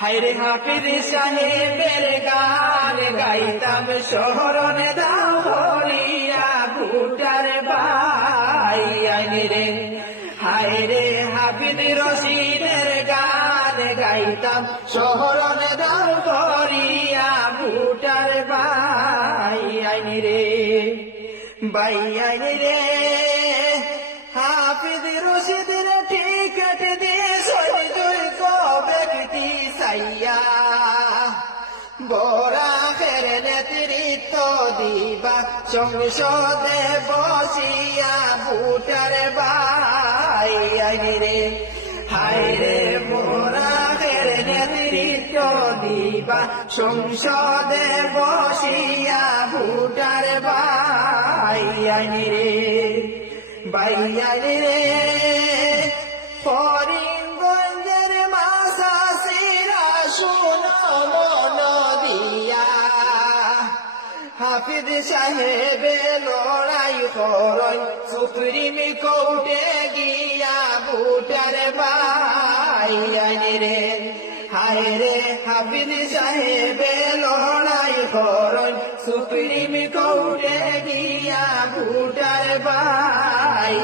হায়রে হাফিজ সাহেবের গান গাইতাম শহরনে দাও হরিয়া ভুটার ভাই রে। হায়রে হাফিজ রশিদের গান গাইতাম শহরনে দাও হরিয়া ভুটার ভাই রে। ভাই রে হাফিজ রশিদের টিকেট দিয়ে সজুই ব্যক্তি সাইয়া বরাকের নেতৃত্ব দিবা সংসদে বসিয়া ভুটার ভাই রে। হায়রে বরাকের নেতৃত্ব দিবা সংসদে বসিয়া ভুটার ভাই রে। ভাই রে করিমগঞ্জের মাসাসিরা শুনো মন দিয়া হাফিজ সাহেবে লড়াই করই সুপ্রিম কোর্টে গিয়া ভুটার ভাই রে। হায়রে হাফিজ সাহেবে লড়াই করই সুপ্রিম কোর্টে গিয়া ভুটার ভাই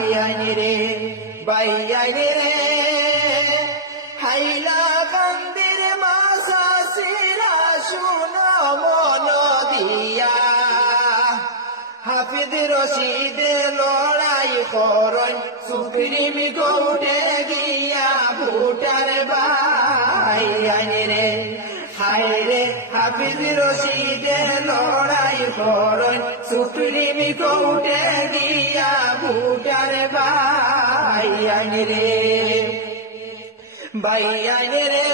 রে। ভাই রে হাইলাকান্দির মাসাসিরা শুনো মন দিয়া হাফিজ রশিদে লড়াই করই সুপ্রিম কোর্টে গিয়া ভুটার ভাই রে। হায়রে হাফিজ রশিদে লড়াই করই সুপ্রিম কোর্টে গিয়া ভুটার ভাই রে। ভাই রে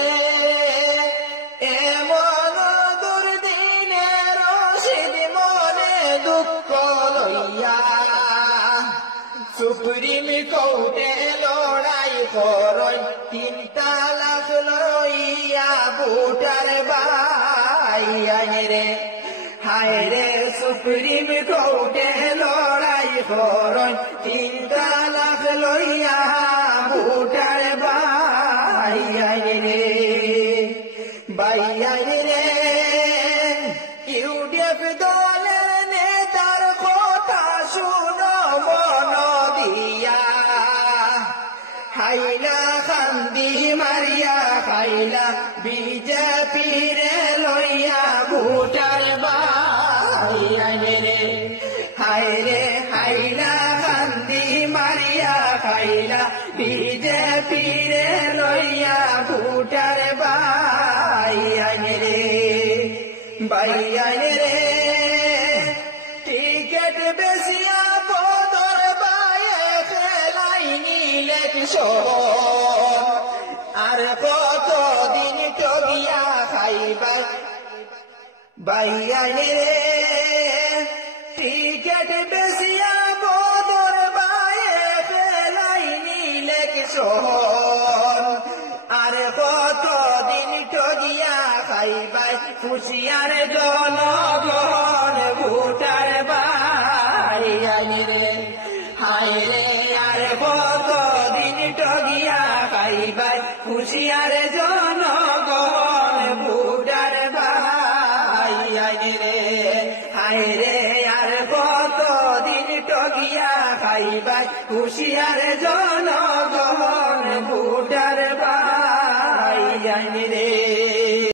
এমন দুর্দিনে রশিদ মনে দুঃখ লইয়া সুপ্রিম কোর্টে লড়াই করই 3 তালাক লইয়া ভুটার ভাই রে। হায়রে সুপ্রিম কোর্টে লড়াই করই 3 তালাক লইয়া ভুটার ভাই রে। ভাই রে ইউডিএফ দলের নেতার কথা শুনো মন দিয়া হাইলাকান্দি মারিয়া খাইলা বিজেপির লইয়া ভুটার ভাই রে। হায়রে হাইলাকান্দি মারিয়া খাইলা বিজেপির লইয়া ভুটার ভাই রে। ভাই রে টিকেট বেশিয়া বদর বায়ে খেলাই ইলেকশন আর কতদিন টবিয়া খাইবা। ভাই রে টিকেট বেশিয়া বদর বায়ে খেলাই ইলেকশন আর কতদিন টগিয়া খাইবাই খুশিয়ার জনগণ ভুটার ভাই রে। হায়রে আর কতদিন টগিয়া খাইবাই খুশিয়ার জনগণ ভুটার ভাই রে। হায়রে আর কতদিন টগিয়া খাইবাই খুশিয়ার জনগণ ভুটার ভাই রে।